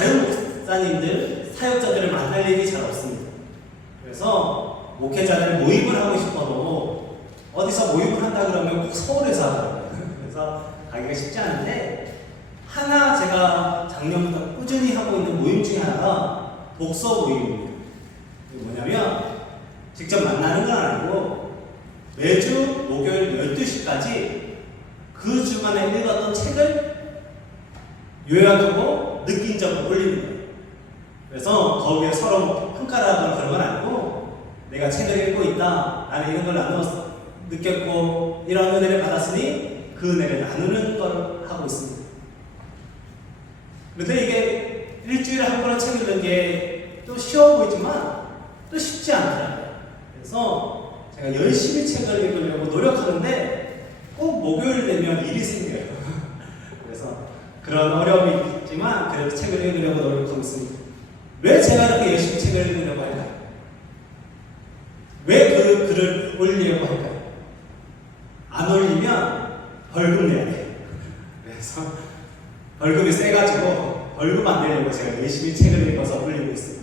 다른 목사님들, 사역자들을 만날 일이 잘 없습니다. 그래서 목회자들 모임을 하고 싶어도 어디서 모임을 한다 그러면 꼭 서울에서 하더라고요. 그래서 가기가 쉽지 않은데, 하나 제가 작년부터 꾸준히 하고 있는 모임 중에 하나가 독서 모임입니다. 이게 뭐냐면 직접 만나는 건 아니고 매주 목요일 12시까지 그 주간에 읽었던 책을 요약하고 느낀 점을 올리는 거예요. 그래서 거기에 서로 평가를 그런 건 아니고, 내가 책을 읽고 있다, 나는 이런 걸 느꼈고 이런 은혜를 받았으니 그 은혜를 나누는 걸 하고 있습니다. 그런데 이게 일주일에 한 번은 책 읽는 게 또 쉬워 보이지만 또 쉽지 않더라고요. 그래서 제가 열심히 책을 읽으려고 노력하는데 꼭 목요일 되면 일이 생겨요. 그래서 그런 어려움이 있지만 그래도 책을 읽으려고 노력하고 있습니다. 왜 제가 이렇게 열심히 책을 읽으려고 할까요? 왜 그 글을 올리려고 할까요? 안 올리면 벌금 내야 돼요. 그래서 벌금이 세가지고 벌금 안 내려고 제가 열심히 책을 읽어서 올리고 있습니다.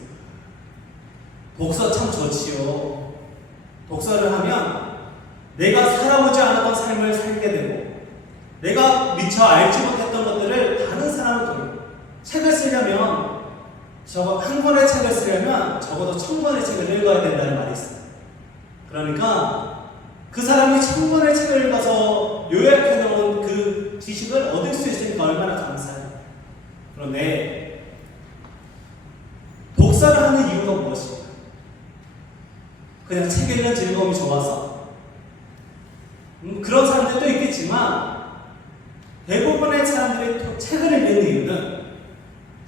독서 참 좋지요. 독서를 하면 내가 살아보지 않았던 삶을 살게 되고, 내가 미처 알지 못했던 것들을 다른 사람을 통해, 책을 쓰려면 한 권의 책을 쓰려면 적어도 1000권의 책을 읽어야 된다는 말이 있어요. 그러니까 그 사람이 1000권의 책을 읽어서 요약해 놓은 그 지식을 얻을 수 있으니까 얼마나 감사해요. 그런데 독서를 하는 이유가 무엇일까? 그냥 책 읽는 즐거움이 좋아서? 그런 사람들도 있겠지만 대부분의 사람들이 책을 읽는 이유는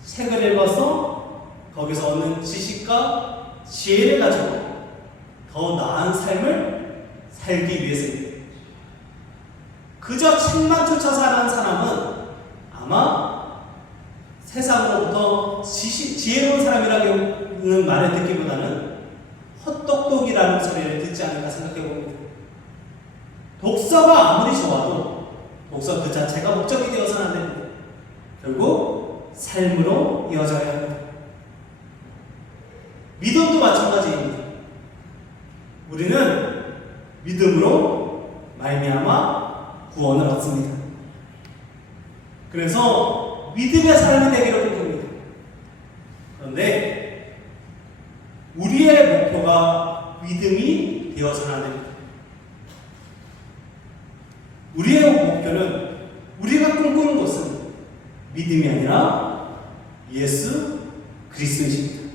책을 읽어서 거기서 얻는 지식과 지혜를 가지고 더 나은 삶을 살기 위해서입니다. 그저 책만 쫓아 사는 사람은 아마 세상으로부터 지혜로운 사람이라는 말을 듣기보다는 헛똑똑이라는 소리를 듣지 않을까 생각해 봅니다. 독서가 아무리 좋아도 독서 그 자체가 목적이 되어서는 안 됩니다. 결국 삶으로 이어져야 합니다. 믿음도 마찬가지입니다. 우리는 믿음으로 말미암아 구원을 얻습니다. 그래서 믿음의 삶이 되기를 꿈꿉니다. 그런데 우리의 목표가 믿음이 되어서는 안 됩니다. 우리의 목표는, 우리가 꿈꾸는 것은 믿음이 아니라 예수 그리스도이십니다.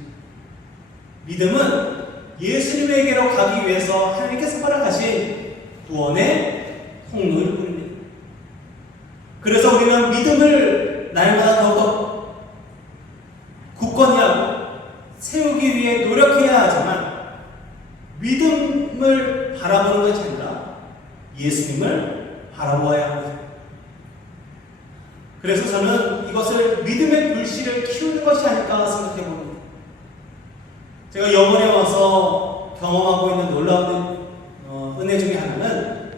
믿음은 예수님에게로 가기 위해서 하나님께서 허락하신 구원의 통로일 뿐입니다. 그래서 우리는 믿음을 날마다 더욱더 굳건히 하고 세우기 위해 노력해야 하지만, 믿음을 바라보는 것이 아니라 예수님을 바라보아야 합니다. 그래서 저는 이것을 믿음의 불씨를 키우는 것이 아닐까 생각해 봅니다. 제가 영원에 와서 경험하고 있는 놀라운 은혜 중에 하나는,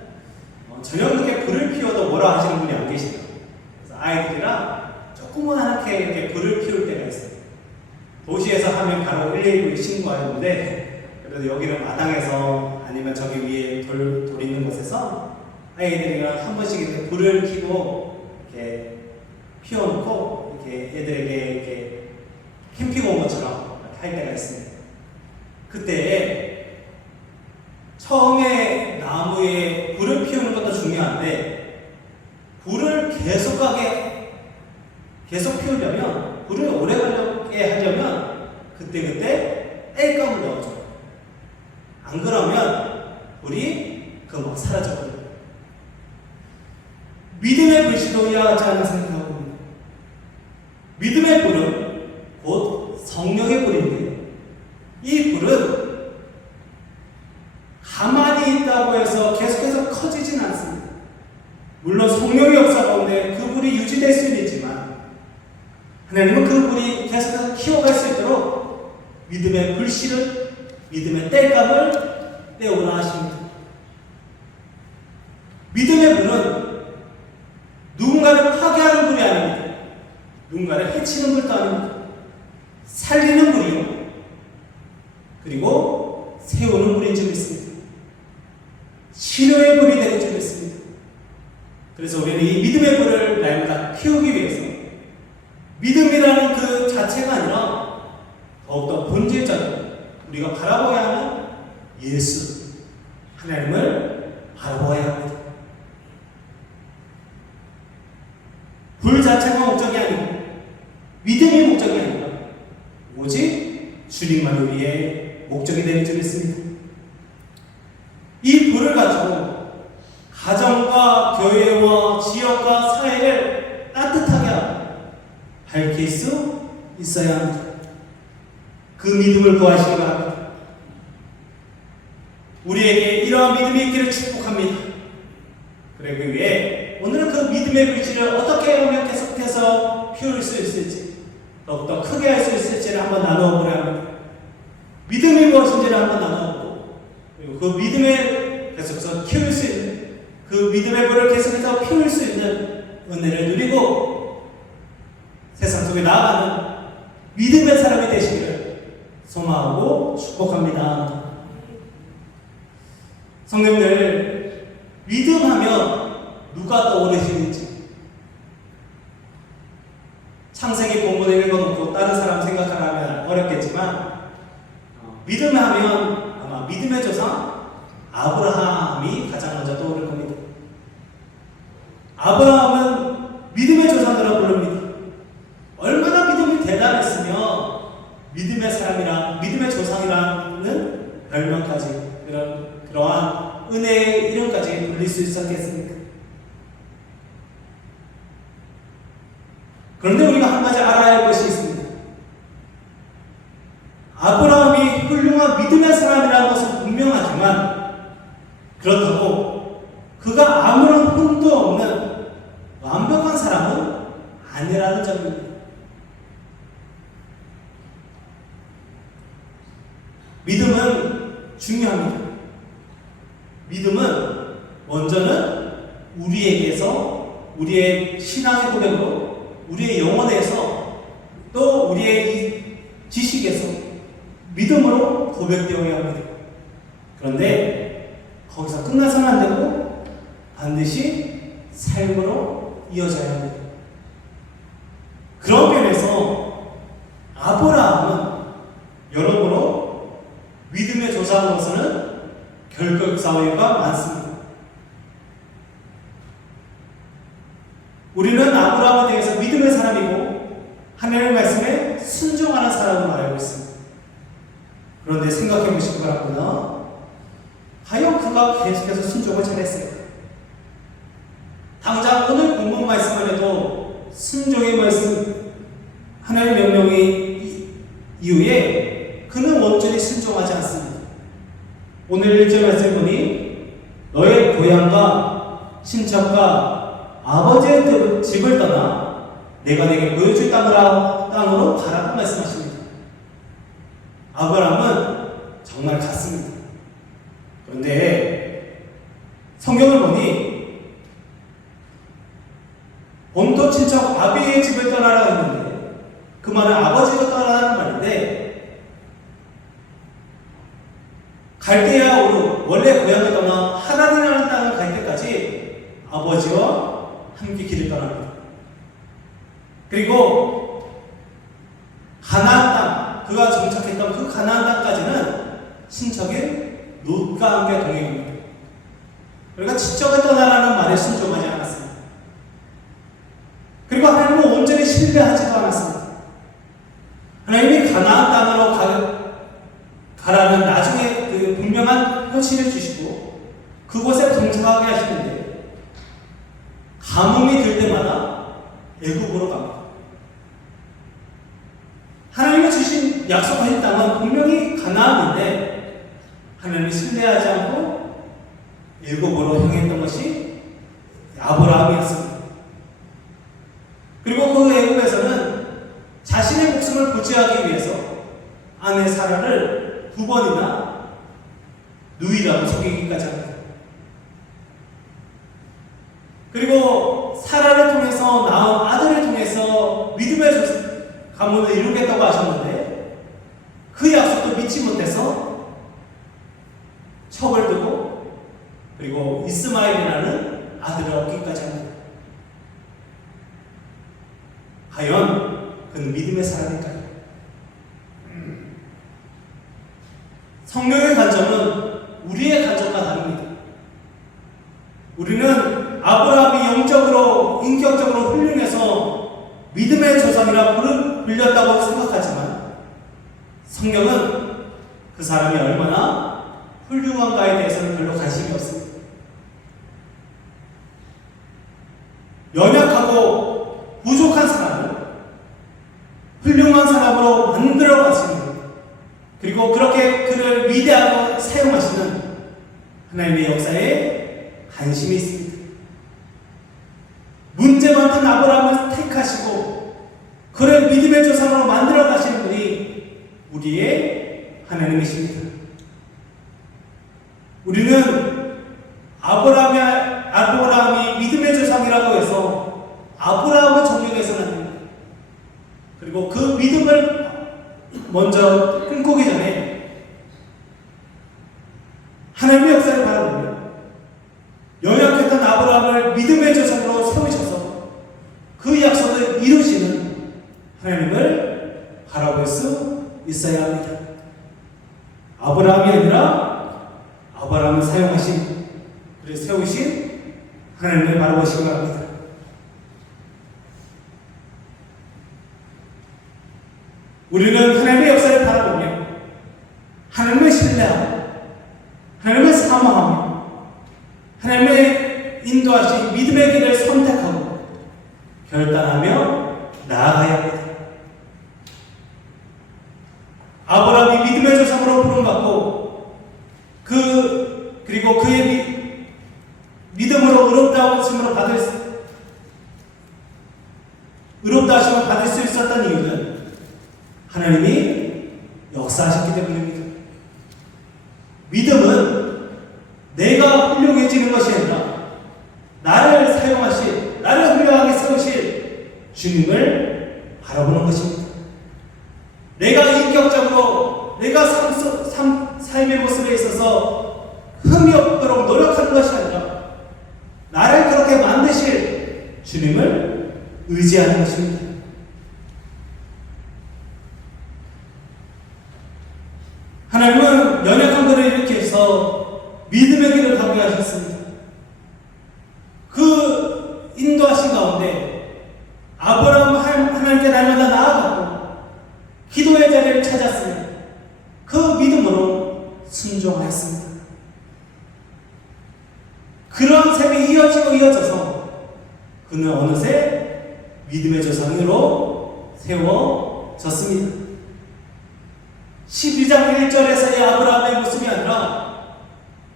저녁 늦게 불을 피워도 뭐라 하시는 분이 안 계시더라고요. 그래서 아이들이랑 조그만하게 이렇게 불을 피울 때가 있어요. 도시에서 하면 바로 119에 신고하는데, 그래도 여기는 마당에서 아니면 저기 위에 돌 있는 곳에서 아이들이랑 한 번씩 이렇게 불을 켜고 이렇게 피워놓고 이렇게 애들에게 이렇게 캠핑 온 것처럼 할 때가 있습니다. 그때 처음에 나무에 불을 피우는 것도 중요한데, 불을 계속 피우려면, 불을 오래 가게 하려면 그때 땔감을 넣어줘요. 안 그러면 불이 금방 사라져버려요. 믿음의 불씨도 이와 같지 않나 생각합니다. 믿음의 불은 곧 성령의 불인데, 이 불은 가만히 있다고 해서 계속해서 커지진 않습니다. 물론 성령의 역사 가운데 그 불이 유지될 수는 있지만, 하나님은 그 불이 계속해서 키워갈 수 있도록 믿음의 불씨를, 믿음의 땔감을 떼오라 하십니다. 믿음의 불은 누군가를 파괴하는 불이 아닙니다. 누군가를 해치는 불도 아닙니다. 살리는 불이요, 그리고 세우는 불인 줄 믿습니다. 치료의 불이 되는 줄 믿습니다. 그래서 우리는 이 믿음의 불을 날마다 키우기 위해서 믿음이라는 그 자체가 아니라 더욱더 본질적인 우리가 바라봐야 하는 예수, 하나님을 바라봐야 합니다. 불 자체가 목적이 아니고 믿음이 목적이 아니라 오직 주님만 우리의 목적이 되는 줄 믿습니다. 이 불을 가지고 가정과 교회와 지역과 사회를 따뜻하게 하고 밝힐 수 있어야 합니다. 그 믿음을 구하시기 바랍니다. 우리에게 이러한 믿음이 있기를 축복합니다. 그러기 위해 오늘은 그 믿음의 불씨를 어떻게 하면 계속해서 피울 수 있을지, 더욱더 크게 할 수 있을지를 한번 나누어보려 합니다. 믿음이 무엇인지를 한번 나누어보고, 그리고 그 믿음에 계속해서 키울 수 있는, 그 믿음의 불을 계속해서 피울 수 있는 은혜를 누리고 세상 속에 나아가는 믿음의 사람이 되시기를 소망하고 축복합니다. 성도님들, 믿음하면 누가 떠오르시는지, 창세기 본문을 읽어놓고 다른 사람 생각하면 어렵겠지만 믿음하면 아마 믿음의 조상 아브라함이 가장 먼저 떠오를 겁니다. 아브라함은 믿음의 조상이라고 부릅니다. 얼마나 믿음이 대단했으면 믿음의 사람이라, 믿음의 조상이라는 별명까지, 그러한 은혜의 이름까지 불릴 수 있었겠습니까? 그런데 우리가 한 가지 알아야 할 것이 있습니다. 아브라함이 훌륭한 믿음의 사람이라는 것은 분명하지만 그렇다고 그가 아무런 흠도 없는 완벽한 사람은 아니라는 점입니다. 믿음은 중요합니다. 믿음은 먼저는 우리에게서, 우리의 신앙의 고백으로, 우리의 영혼에서, 또 우리의 지식에서 믿음으로 고백되어야 합니다. 그런데 거기서 끝나서는 안 되고 반드시 삶으로 이어져야 합니다. 그런 면에서 아브라함은 여러모로 믿음의 조상으로서는 결격사유가 많습니다. 우리는 아브라함에 대해서 믿음의 사람이고 하나님의 말씀에 순종하는 사람으로 알고 있습니다. 그런데 생각해 보시기 바랍니다. 과연 그가 계속해서 순종을 잘했을까? 당장 오늘 본문 말씀만 해도 순종의 말씀, 하나님의 명령이 이후에 그는 온전히 순종하지 않습니다. 오늘 1절 말씀 보니 너의 고향과 친척과 아버지의 집을 떠나 내가 내게 보여줄 땅으로 가라고 말씀하십니다. 아브라함은 정말 갔습니다. 그런데 성경을 보니 본토 친척 아비의 집을 떠나라고 했는데 그 말은 아버지가 떠나라는 말인데, 갈대아우르 원래 고향을 떠나 하란이라는 땅을 갈 때까지 아버지와 함께 길을 떠납니다. 그리고 가나안 땅, 그가 정착했던 그 가나안 땅까지는 친척인 롯과 함께 동행합니다. 그러니까 친척을 떠나라는 말에 순종하지 않았습니다. 그리고 하나님은 온전히 신뢰하지도 않았습니다. 하나님이 가나안 땅으로 가라는 나중에 그 분명한 표시를 주시고 그곳에 정착하게 하시는데 가뭄이 들 때마다 애굽으로 갑니다. 하나님이 주신 약속하신 땅은 분명히 가나안인데 하나님이 신뢰하지 않고 애굽으로 향했던 것이 아브라함이었습니다. 그리고 그 애굽에서는 자신의 목숨을 구제하기 위해서 아내 사라를 2번이나 누이라고 속이기까지 합니다. 그리고 사라를 통해서 낳은 아들을 통해서 믿음의 가문을 이루겠다고 하셨는데 그 약속도 믿지 못해서 척을 두고 그리고 이스마엘이라는 아들을 얻기까지 합니다. 과연 그는 믿음의 사람일까요? 성령의 관점은 우리의 관점과 다릅니다. 우리는 아브라함이 영적으로 인격적으로 훌륭해서 믿음의 조상이라 불렸다고 생각하지만 성경은 그 사람이 얼마나 훌륭한가에 대해서는 별로 관심이 없습니다. 연약하고 부족한 사람을 훌륭한 사람으로 만들어 가시는, 그리고 그렇게 그를 위대하고 사용하시는 하나님의 역사에 관심이 있습니다. 문제 많던 아브라함을 택하시고 그를 믿음의 조상으로 만들어 가시는 분이 우리의 하나님이십니다. 우리는 아브라함이 믿음의 조상이라고 해서 아브라함을 존경해서는 안 됩니다. 그리고 그 믿음을 먼저 꿈꾸기 전에 하나님의 역사를 바라보며 연약했던 아브라함을 믿음의 조상으로 세우셔서 그 약속을 이루시는 하나님을 바라볼 수 있어야 합니다. 아브라함이 아니라 아브라함을 사용하신, 그리고 세우신 하나님을 바라보시기 바랍니다. 우리는 하나님의 역사를 바라보며 하나님을 신뢰하고 하나님을 사모하며 하나님의 인도하신 믿음의 길을 선택하고 결단하며 나아가야 합니다. 아브라함이 믿음의 조상으로 부름받고 그리고 그의 믿음으로 의롭다하심을 받을 수 있었던 이유는 하나님이 역사하셨기 때문입니다. 믿음은 내가 훌륭해지는 것이 아니라 나를 사용하실, 나를 훌륭하게 세우실 주님을 바라보는 것입니다. 내가 인격적으로 내가 삶의 모습에 있어서 흠이 없도록 노력하는 것이 아니라 나를 그렇게 만드실 주님을 의지하는 것입니다. 하나님은 연약한 그를 일으켜서 믿음의 길을 가게 하셨습니다. 그 인도하신 가운데 아브라함은 하나님께 날마다 나아가고 기도의 자리를 찾았으며 그 믿음으로 순종하였습니다. 그런 삶이 이어져서 그는 어느새 믿음의 조상으로 세워졌습니다. 12장 1절에서의 아브라함의 모습이 아니라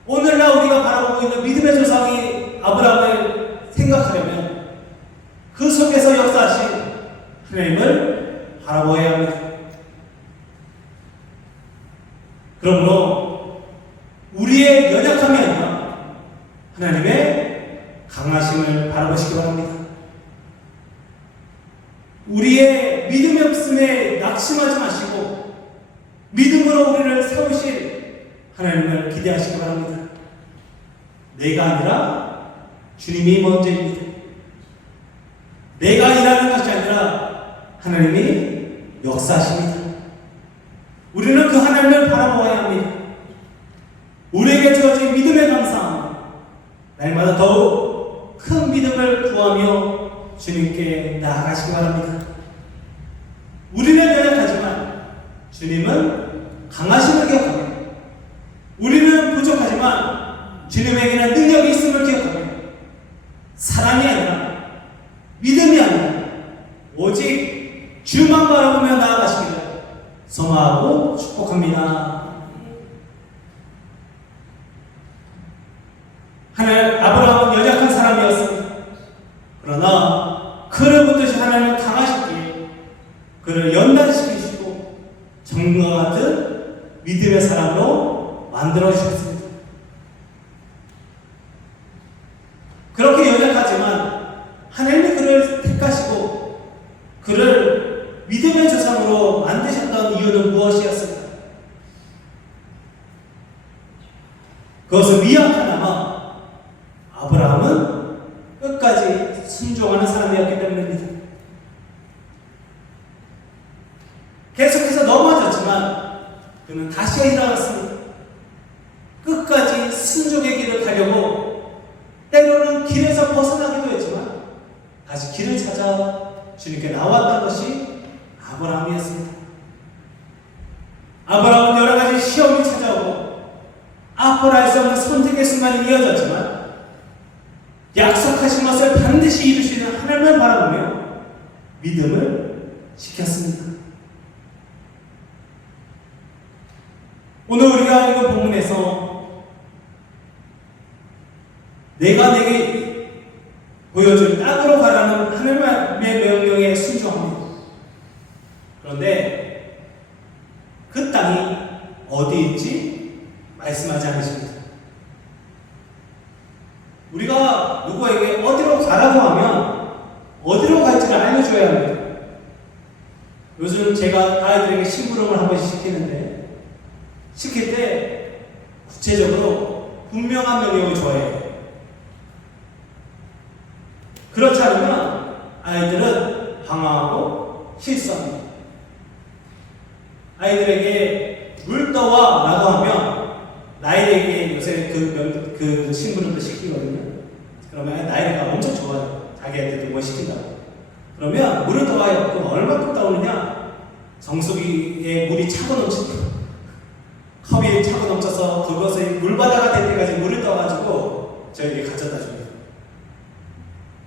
오늘날 우리가 바라보고 있는 믿음의 조상이 아브라함을 생각하려면 그 속에서 역사하신 하나님을 바라보아야 합니다. 그러므로 우리의 연약함이 아니라 하나님의 강하심을 바라보시기 바랍니다. 우리의 믿음의 없음에 낙심하지 마시고 믿음으로 우리를 세우실 하나님을 기대하시기 바랍니다. 내가 아니라 주님이 먼저입니다. 내가 일하는 것이 아니라 하나님이 역사하십니다. 우리는 그 하나님을 바라보아야 합니다. 우리에게 주어진 믿음에 감사하며 날마다 더욱 큰 믿음을 구하며 주님께 나아가시기 바랍니다. 우리는 연약하지만 주님은 강하심을 기억하며 우리는 부족하지만 주님에게는 능력이 있음을 기억하며 사랑이 아니라 믿음이 아니라 오직 주만 바라보며 나아가시기를 소망하고 축복합니다. 아브라함은 연약한 사람이었습니다. 그러나 그를 붙드신 하나님은 강하시기에 그를 연단시키시고 정과 같은 믿음의 사람으로 만들어 주셨습니다. 그렇게 연약하지만 하나님이 그를 택하시고 그를 믿음의 그것은 미약하나마 아브라함은 끝까지 순종하는 사람이었기 때문입니다. 계속해서 넘어졌지만 그는 다시 일어났습니다. 끝까지 순종의 길을 가려고 때로는 길에서 벗어나기도 했지만 다시 길을 찾아 주님께 나왔던 것이 아브라함이었습니다. 아브라함은 여러 가지 시험이 찾아오고 앞으로 할 수 없는 선택의 순간이 이어졌지만 약속하신 것을 반드시 이루시는 하나님을 바라보며 믿음을 지켰습니다. 오늘 우리가 읽은 본문에서 내가 내게 보여준 땅으로 가라는 하나님의 명령에 순종합니다. 그런데 그 땅이 어디인지 말씀하지 않으십니다. 우리가 누구에게 어디로 가라고 하면 어디로 갈지를 알려줘야 합니다. 요즘 제가 아이들에게 심부름을 한 번씩 시킬 때 구체적으로 분명한 명령을 줘야 해요. 그렇지 않으면 아이들은 방황하고 실수합니다. 아이들에게 물 떠와 라고 하면 나일에게 요새 그 심부름도 시키거든요. 그러면 나일이가 엄청 좋아요. 자기한테도 뭐 시킨다고. 그러면 물을 떠와요. 그럼 얼마큼 떠오르냐? 정수기에 물이 차고 넘칩니다. 컵이 차고 넘쳐서 그것을 물바다가 될 때까지 물을 떠가지고 저에게 가져다 줍니다.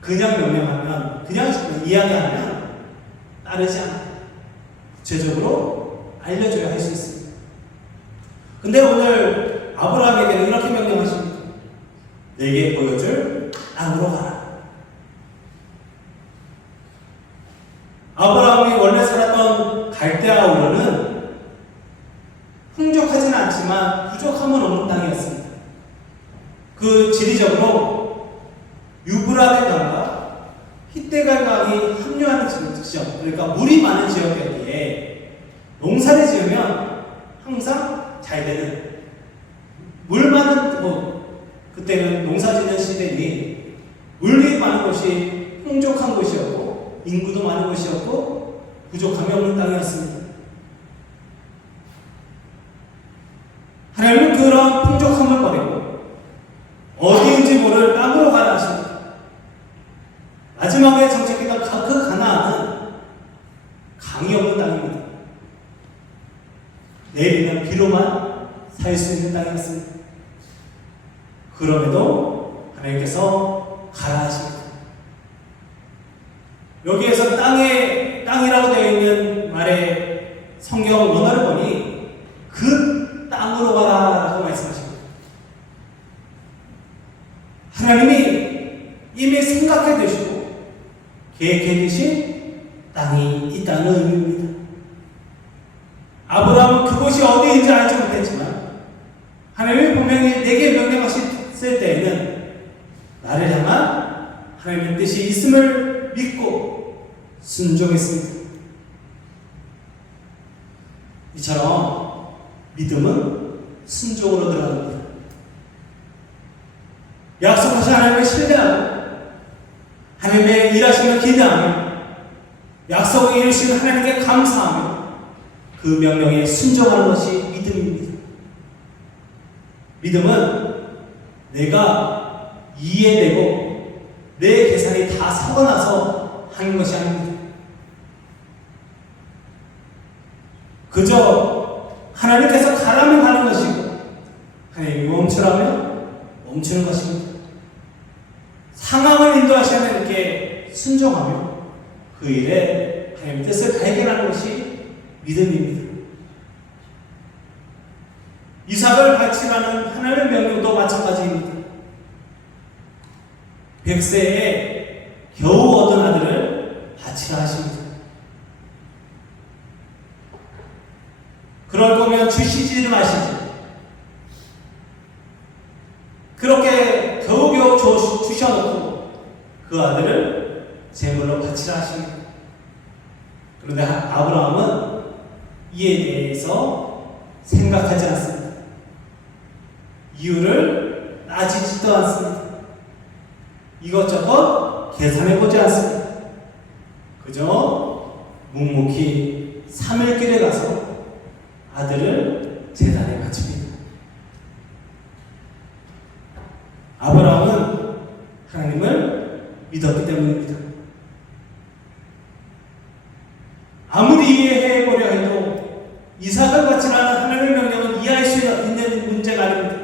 그냥 명령하면, 그냥 이야기하면 따르지 않아요. 구체적으로 알려줘야 할 수 있습니다. 근데 오늘 아브라함에게는 이렇게 명령하십니다. 내게 보여줄 땅으로 가라. 아브라함이 원래 살았던 갈대아 우르는 풍족하지는 않지만 부족함은 없는 땅이었습니다. 그 지리적으로 유브라데 강과 히데갈 강이 합류하는 지역, 그러니까 물이 많은 지역이었기에 농사를 지으면 항상 잘 되는, 물 많은, 그때는 농사 짓는 시대니 물이 많은 곳이 풍족한 곳이었고 인구도 많은 곳이었고 부족함이 없는 땅이었습니다. 하나님은 그런 풍족함을 버리고 어디인지 모를 땅으로 가라 하십니다. 마지막에 정착했던 그 가나안은 강이 없는 땅입니다. 내리는 비로만 살 수 있는 땅이었습니다. 그럼에도 하나님께서 가라 하십니다. 여기에서 땅이라고 되어 있는 말의 성경 원어를 보니 그 땅으로 가라라고 말씀하십니다. 하나님이 이미 생각해 두시고 계획해 두신 땅이 있다는 의미입니다. 아브라함은 그곳이 어디인지 알지 못했지만 하나님이 분명히 내게 명령하셨을 때에는 나를 향한 하나님의 뜻이 있음을 믿고 순종했습니다. 이처럼 믿음은 순종으로 들어갑니다. 약속하신 하나님을 신뢰하고 하나님의 일하심을 기대하며 약속을 이루신 하나님께 감사하며 그 명령에 순종하는 것이 믿음입니다. 믿음은 내가 이해되고 내 계산이 다 서고 나서 하는 것이 아닙니다. 그저 하나님께서 가라면 가는 것이고 하나님이 멈추라면 멈추는 것입니다. 상황을 인도하시는 하나님께 순종하며 그 일에 하나님의 뜻을 발견하는 것이 믿음입니다. 이삭을 바치라는 하나님의 명령도 마찬가지입니다. 100세에 겨우 얻은 아들을 바치라 하십니다. 그럴 거면 주시지를 마시지. 그렇게 겨우겨우 주셔놓고 그 아들을 제물로 바치라 하십니다. 그런데 아브라함은 이에 대해서 생각하지 않습니다. 이유를 따지지도 않습니다. 이것저것 계산해보지 않습니다. 그저 묵묵히 3일 길에 가서 아들을 제단에 바칩니다. 아브라함은 하나님을 믿었기 때문입니다. 아무리 이해해보려 해도 이삭을 바치라는 하나님의 명령은 이해할 수 있는 문제가 아닙니다.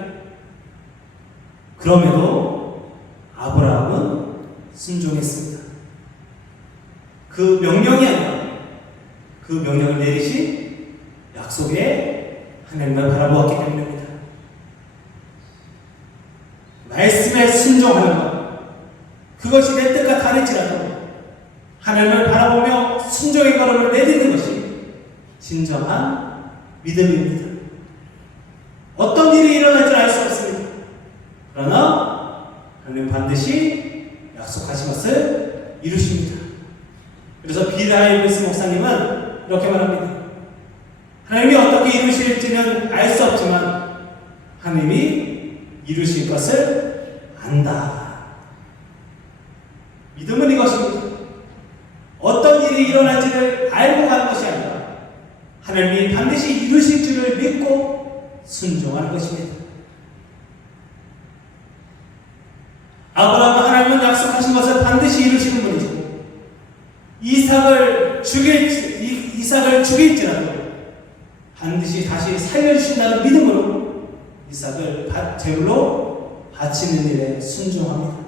그럼에도 아브라함은 순종했습니다. 그 명령이 아니라 그 명령을 내리신 약속의 하나님을 바라보았기 때문입니다. 말씀에 순종하는 것, 그것이 내 뜻과 다를지라도 하나님을 바라보며 순종의 걸음을 내딛는 것이 진정한 믿음입니다. 어떤 일이 일어날지 알 수 없습니다. 그러나 하나님 반드시 약속하신 것을 이루십니다. 그래서 빌하이브스 목사님은 이렇게 말합니다. 하나님이 어떻게 이루실지는 알 수 없지만 하나님이 이루실 것을 안다. 믿음은 이것입니다. 어떤 일이 일어날지를 알고 가는 것이 아니라 하나님이 반드시 이루실 줄을 믿고 순종하는 것입니다. 아브라함은 하나님은 약속하신 것을 반드시 이루시는 분이죠. 이삭을 죽일지라도 반드시 다시 살려주신다는 믿음으로 이삭을 제물로 바치는 일에 순종합니다.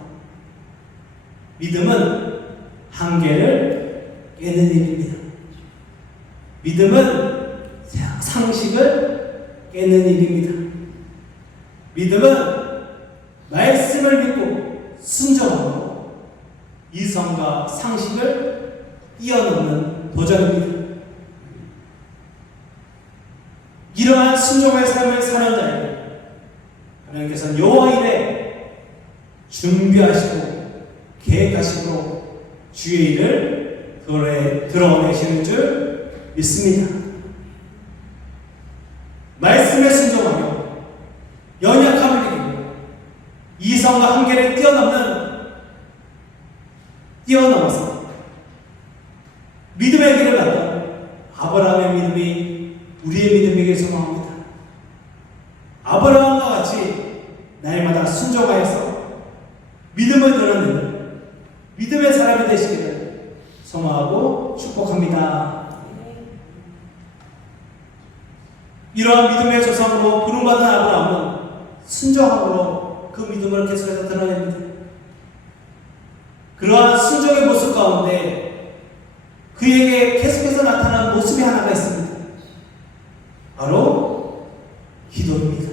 믿음은 한계를 깨는 일입니다. 믿음은 상식을 깨는 일입니다. 믿음은 말씀을 믿고 순종하고 이성과 상식을 뛰어넘는 도전입니다. 이러한 순종의 삶을 사는 자에게 하나님께서는 여호와 일에 준비하시고 계획하시고 주의 일을 드러내시는 줄 믿습니다. 말씀에 순종하며 연약함을 이기고 이성과 한계를 뛰어넘어서 믿음의 길을 갔던 아브라함의 믿음이 우리의 믿음에게 소망합니다. 아브라함과 같이 날마다 순종하여서 믿음을 드러내는 믿음의 사람이 되시기를 소망하고 축복합니다. 이러한 믿음의 조상으로 부름받은 아브라함은 순종함으로 그 믿음을 계속해서 드러냅니다. 그러한 순종의 모습 가운데 그에게 계속해서 나타나는 모습이 하나가 있습니다. 바로 기도입니다.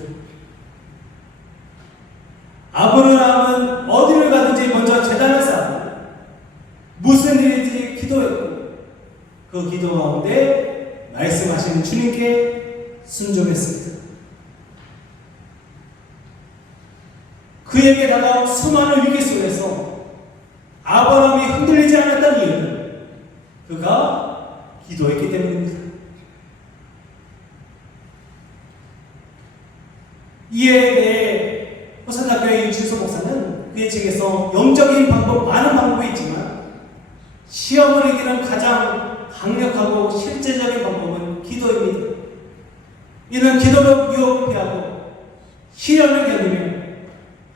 아브라함은 어디를 가든지 먼저 제단을 쌓고 무슨 일인지 기도했고 그 기도 가운데 말씀하시는 주님께 순종했습니다. 그에게 다가온 수많은 위기 속에서 아브라함이 흔들리지 않았던 이유는 그가 기도했기 때문입니다. 이에 대해 호산학교의 윤칠소 목사는 그의 책에서 영적인 방법, 많은 방법이 있지만 시험을 이기는 가장 강력하고 실제적인 방법은 기도입니다. 이는 기도로 유혹을 피하고 시련을 견디며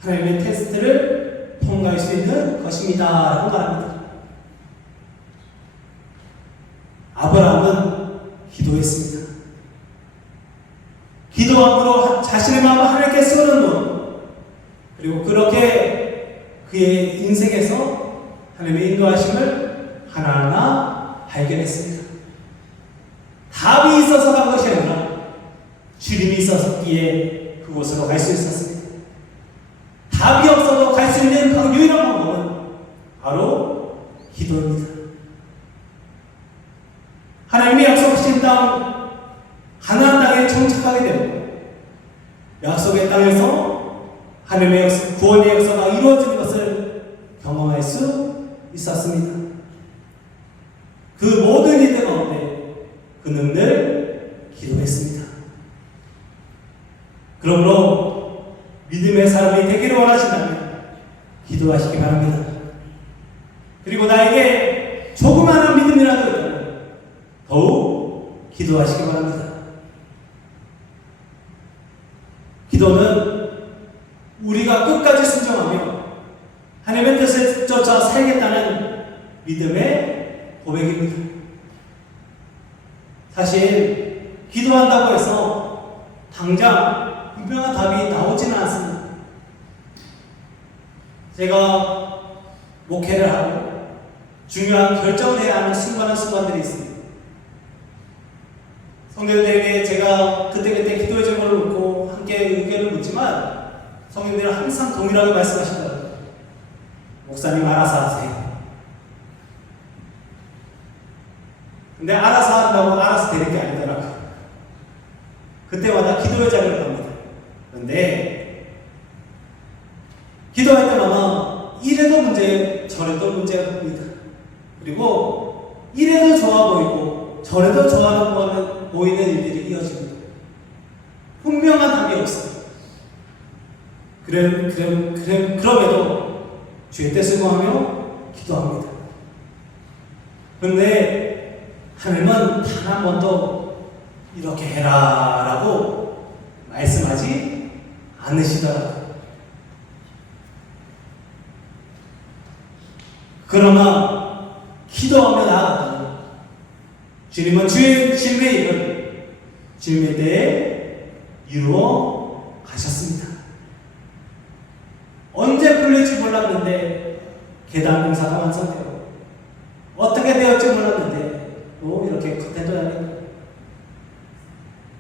하나님의 테스트를 통과할 수 있는 것입니다. 라고 말합니다. 아브라함은 기도했습니다. 기도함으로 자신의 마음을 하나님께 쏟아놓은 그리고 그렇게 그의 인생에서 하나님의 인도하심을 하나하나 발견했습니다. 답이 있어서 간 것이 아니라 주님이 있었기에 그곳으로 갈 수 있었습니다. 답이 없어도 갈 수 있는 그 유일한 방법은 바로 기도입니다. 하나님이 약속하신 땅, 가나안 땅에 정착하게 되고 약속의 땅에서 하나님의 구원의 역사가 이루어지는 것을 경험할 수 있었습니다. 그 모든 일들 가운데 그는 늘 기도했습니다. 그러므로 믿음의 사람이 되기를 원하신다면 기도하시기 바랍니다. 그리고 나에게 조그마한 믿음이라도 있다면 더욱 기도하시기 바랍니다. 기도는 우리가 끝까지 순종하며 하나님의 뜻을 쫓아 살겠다는 믿음의 고백입니다. 사실 기도한다고 해서 당장 분명한 답이 나오지는 않습니다. 제가 목회를 하고 중요한 결정을 해야 하는 순간들이 있습니다. 성도들에게 제가 그때그때 기도의 제목을 묻고 함께 의견을 묻지만 성도들은 항상 동일하게 말씀하시더라고요. 목사님 알아서 하세요. 근데 알아서 한다고 알아서 되는 게 아니더라고요. 그때마다 기도의 자리를 갑니다. 그런데 기도할 때마다 이래도 문제, 저래도 문제가 됩니다. 그리고 이래도 좋아 보이고 저래도 좋아 보이는 일들이 이어집니다. 분명한 답이 없어요. 그럼에도 주의 뜻을 구하며 기도합니다. 그런데 하나님은 단 한 번도 이렇게 해라 라고 말씀하지 않으시더라고요. 그러나 기도하며 나아갔다면 주님은 주의 진리의 일을 주님의 때에 이루어 가셨습니다. 언제 풀릴지 몰랐는데 계단 공사가 완성되고 어떻게 되었지 몰랐는데 또 이렇게 커튼도 달립니다.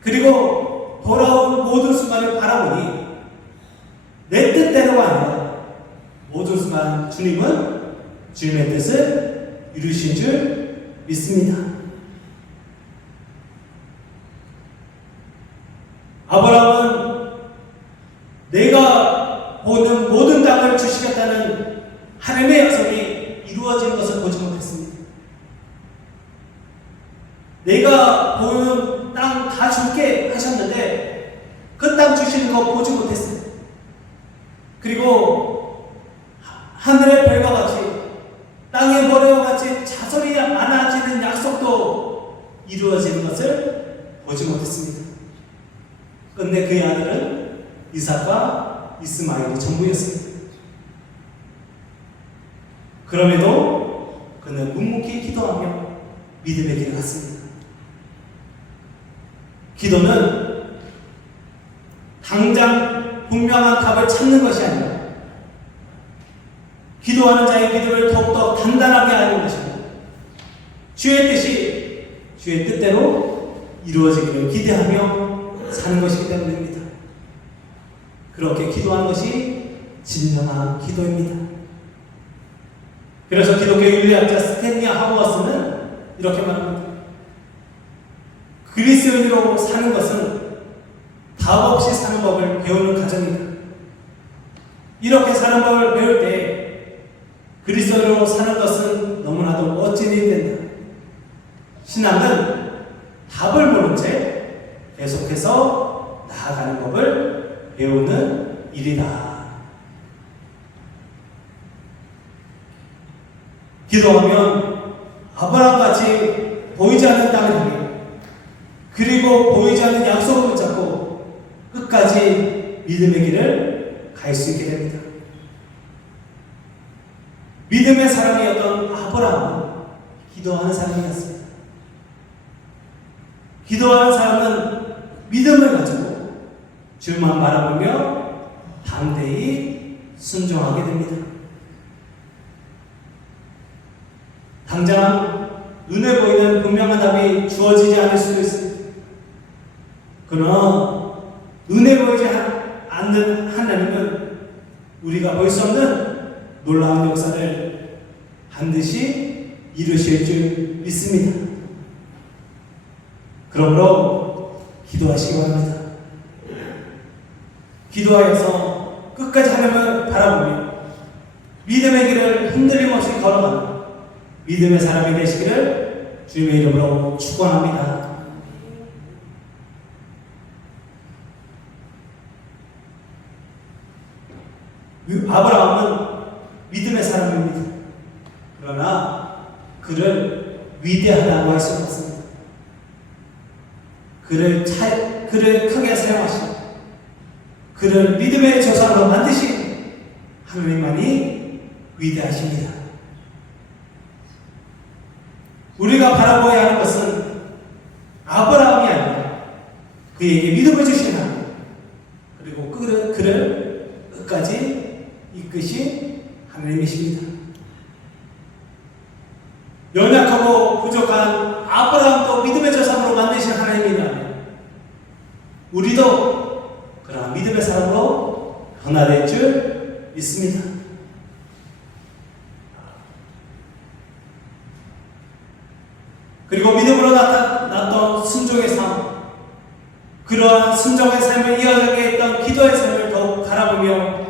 그리고 돌아온 모든 순간을 바라보니 내 뜻대로가 아니라 모든 순간 주님은 주님의 뜻을 이루신 줄 믿습니다. 아브라함은 내가 보는 모든 땅을 주시겠다는 하나님의 약속이 이루어지는 것을 보지 못했습니다. 내가 보는 땅 다 줄게 하셨는데 그 땅 주시는 거 보지 못했습니다. 그리고 하늘의 별과 같이 땅의 모래와 같이 자손이 많아지는 약속도 이루어지는 것을 보지 못했습니다. 그런데 그의 아들은 이삭과 이스마엘이 전부였습니다. 그럼에도 그는 묵묵히 기도하며 믿음의 길을 갔습니다. 기도는 당장 분명한 답을 찾는 것이 아니라 기도하는 자의 믿음을 더욱더 단단하게 하는 것입니다. 주의 뜻이 주의 뜻대로 이루어지기를 기대하며 사는 것이기 때문입니다. 그렇게 기도하는 것이 진정한 기도입니다. 그래서 기독교 윤리학자 스탠리 하버워스는 이렇게 말합니다. 그리스도인으로 사는 것은 답 없이 사는 법을 배우는 과정이다. 이렇게 사는 법을 배울 때 그리스도인으로 사는 것은 너무나도 멋진 일이 된다. 신앙은 답을 모른 채 계속해서 나아가는 법을 배우는 일이다. 기도하면 아브라함같이 보이지 않는 땅을 향해 그리고 보이지 않는 약속을 붙잡고 끝까지 믿음의 길을 갈 수 있게 됩니다. 믿음의 사람이었던 아브라함은 기도하는 사람이었습니다. 기도하는 사람은 믿음을 가지고 주만 바라보며 담대히 순종하게 됩니다. 당장 눈에 보이는 분명한 답이 주어지지 않을 수도 있습니다. 그러나 눈에 보이지 않는 하나님은 우리가 볼 수 없는 놀라운 역사를 반드시 이루실 줄 믿습니다. 그러므로 기도하시기 바랍니다. 기도하여서 끝까지 하나님을 바라보며 믿음의 길을 흔들림 없이 걸어가는 믿음의 사람이 되시기를 주님의 이름으로 축원합니다. 아브라함은 믿음의 사람입니다. 그러나 그를 위대하다고 할 수 없습니다. 그를 크게 사용하시고 그를 믿음의 조상으로 만드신 하나님만이 위대하십니다. 우리가 바라보아야 하는 것은 아브라함이 아니라 그에게 믿음을 주신 하나님, 그리고 그를 끝까지 이끄신 하나님이십니다. 연약하고 부족한 아브라함도 믿음의 조상으로 만드신 하나님이다. 우리도 그러한 믿음의 사람으로 변화될 줄 믿습니다. 그리고 믿음으로 나타났던 순종의 삶, 그러한 순종의 삶을 이어가게 했던 기도의 삶을 더욱 바라보며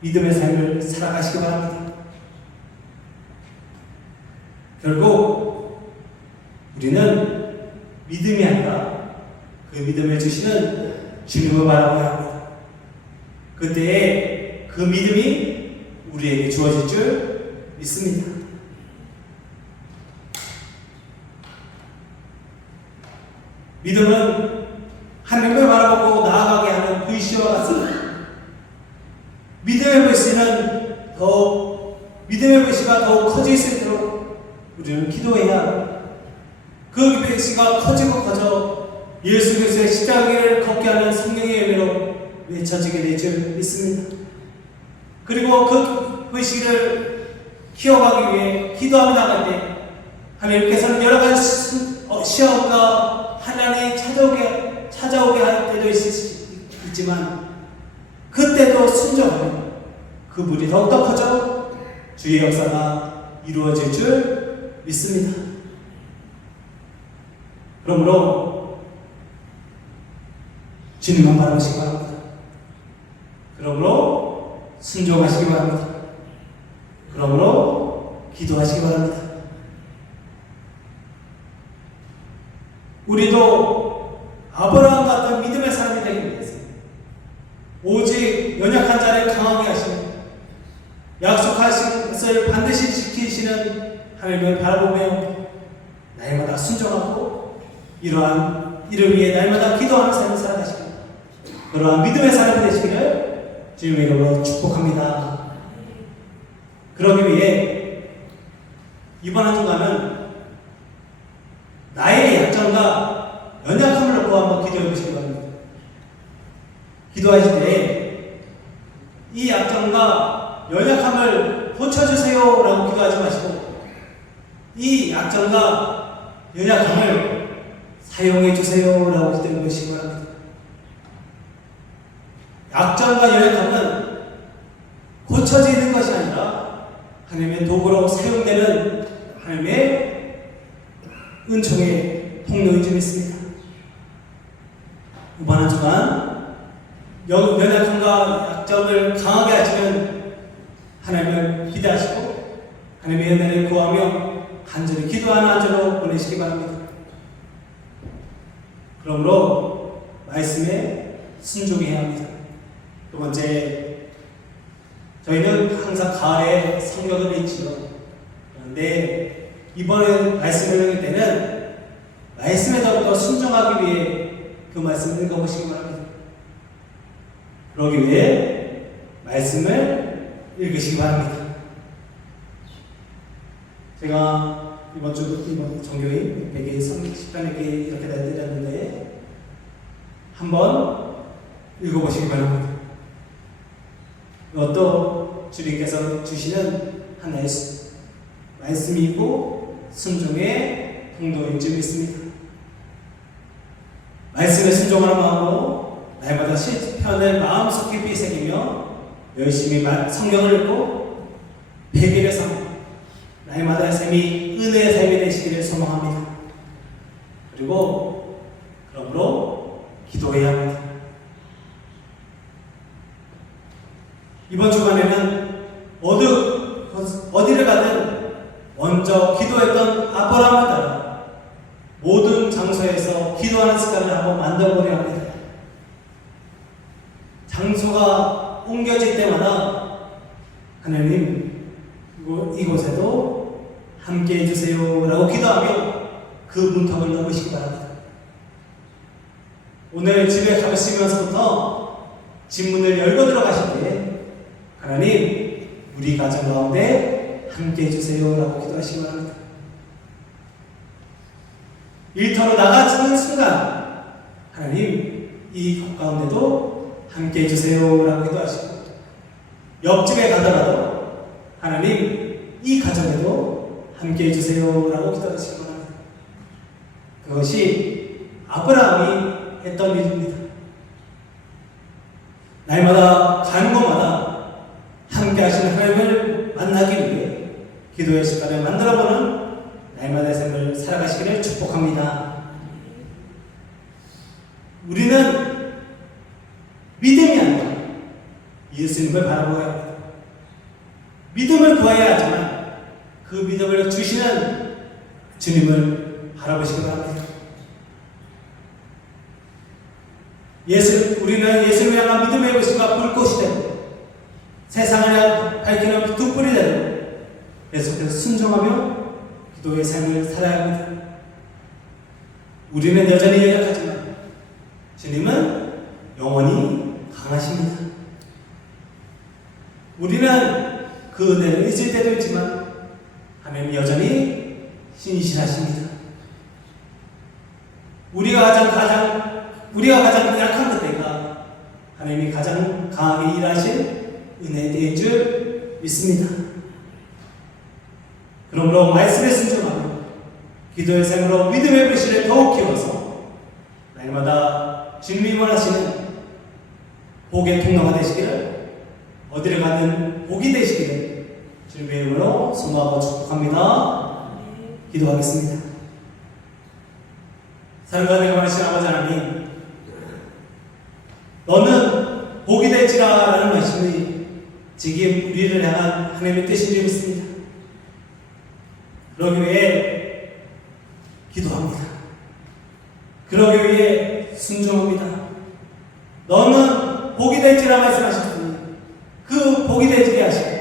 믿음의 삶을 살아가시기 바랍니다. 결국 우리는 믿음이 아니라 그 믿음을 주시는 주님을 바라봐야 합니다. 그때에 그 믿음이 우리에게 주어질 줄 믿습니다. 믿음은 하나님을 바라보고 나아가게 하는 불씨와 같습니다. 믿음의 불씨가 더욱 커질 수 있도록 우리는 기도해야 합니다. 그 불씨가 커지고 커져 예수 그리스도의 십자가를 걷게 하는 성령의 열매로 외쳐지게 될 줄 믿습니다. 그리고 그 불씨를 키워가기 위해 기도하며 나갈 때 하나님께서는 여러 가지 시험과 환난이 찾아오게 할 때도 있지만 그때도 순종하면 그 물이 더욱더 커져 주의 역사가 이루어질 줄 믿습니다. 그러므로 주님만 바라보시기 바랍니다. 그러므로 순종하시기 바랍니다. 그러므로 기도하시기 바랍니다. 우리도 아브라함 같은 믿음의 사람이 되기 위해서 오직 연약한 자를 강하게 하시는, 약속하신 것을 반드시 지키시는 하나님을 바라보며 날마다 순종하고 이러한 이를 위해 날마다 기도하는 삶을 살아가시고 그러한 믿음의 사람이 되시기를 주님의 이름으로 축복합니다. 그러기 위해 이번 한 주간은 나의 약점과 연약함을 놓고 한번 기도해 보시기 바랍니다. 기도하실 때 이 약점과 연약함을 고쳐주세요 라고 기도하지 마시고 이 약점과 연약함을 사용해 주세요 라고 기도해 보시기 바랍니다. 약점과 연약함은 고쳐지는 것이 아니라 하나님의 도구로 사용되는 하나님의 은총의 통로인 줄 믿습니다. 이번 한 주간 연약함과 약점을 강하게 하시는 하나님을 기대하시고 하나님의 은혜를 구하며 간절히 기도하는 한 주로 보내시기 바랍니다. 그러므로 말씀에 순종해야 합니다. 두 번째, 저희는 항상 가을에 성경을 읽지요. 그런데 이번에 말씀을 읽을 때는 말씀에 더욱더 순종하기 위해 그 말씀을 읽어보시기 바랍니다. 그러기 위해 말씀을 읽으시기 바랍니다. 제가 이번 정교인 100개 10편에게 이렇게 날드렸는데 한번 읽어보시기 바랍니다. 이것도 주님께서 주시는 하나의 말씀이고 순종의 통로인 줄 믿습니다. 말씀에 순종하는 마음으로 날마다 시편을 마음속 깊이 새기며 열심히 성경을 읽고 100일의 삶, 날마다의 삶이 은혜의 삶이 되시기를 소망합니다. 그리고 그러므로 기도해야 합니다. 이번 주간에는 어디를 가든 먼저 기도했던 아브라함을 따라 모든 장소에서 기도하는 습관을 한번 만들어보려 합니다. 장소가 옮겨질 때마다 하나님 이곳에도 함께 해주세요 라고 기도하며 그 문턱을 넘으시기 바랍니다. 오늘 집에 가시면서부터 집문을 열고 들어가실 때 하나님 우리 가정 가운데 함께 해주세요 라고 기도하시기 바랍니다. 일터로 나가는 순간 하나님 이 곳 가운데도 함께 해주세요 라고 기도하시고, 옆집에 가더라도 하나님 이 가정에도 함께 해주세요 라고 기도하시기 바랍니다. 그것이 아브라함이 했던 일입니다. 날마다 가는 곳마다 함께 하시는 하나님을 만나기 위해 기도의 시간을 만들어보는 날마다의 삶을 살아가시기를 축복합니다. 우리는 믿음이 아니라 예수님을 바라보아야 합니다. 믿음을 구해야 하지만 그 믿음을 주시는 주님을 바라보시기 바랍니다. 우리는 예수님을 향한 믿음의 불씨가 불꽃이 되고 세상을 밝히는 등불이 되고 계속해서 순종하며 기도의 삶을 살아야 합니다. 우리는 여전히 연약하지만 주님은 영원히 강하십니다. 우리는 그 은혜를 잊을 때도 있지만 하나님 여전히 신실하십니다. 우리가 가장 약한 그때가 하나님이 가장 강하게 일하신 은혜에 대한 줄 믿습니다. 그러므로 말씀에 순종하며 기도의 삶으로 믿음의 불씨를 더욱 키워서 날마다 주님이 원하시는 복의 통로가 되시기를, 어디를 가든 복이 되시기를 주님의 이름으로 소망하고 축복합니다. 기도하겠습니다. 사랑과 은혜가 많으신 아버지 하나님, 너는 복이 될지라 라는 말씀이 지금 우리를 향한 하나님의 뜻인 줄 믿습니다. 그러기 위해 기도합니다. 그러기 위해 순종합니다. 너는 복이 될지라 말씀하셨으니 그 복이 되게 하시고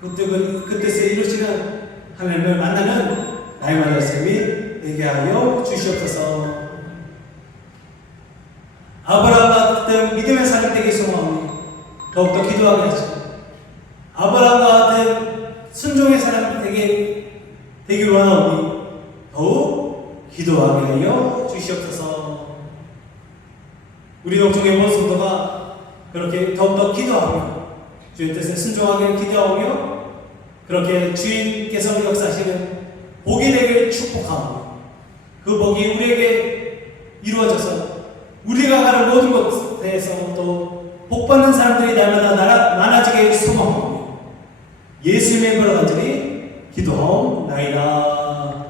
그 뜻을 이루시는 하나님을 만나는 날마다 삶이 되게 하여 주시옵소서. 아브라함과 같은 믿음의 사람 되기 소망하니 더욱더 기도하게 하시고, 아브라함과 같은 순종의 사람 되기 원하오니 더욱 기도하게 하여 주시옵소서. 우리 녹종의 모든 성도가 그렇게 더욱더 기도하며 주의 뜻에 순종하게 기도하며 그렇게 주인께서 역사하시는 복이 되기를 축복하오며 그 복이 우리에게 이루어져서 우리가 가는 모든 곳에서 또 복받는 사람들이 날마다 많아지게 소망하오며 예수님의 이름으로 간절히 기도하옵나이다.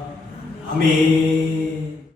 아멘.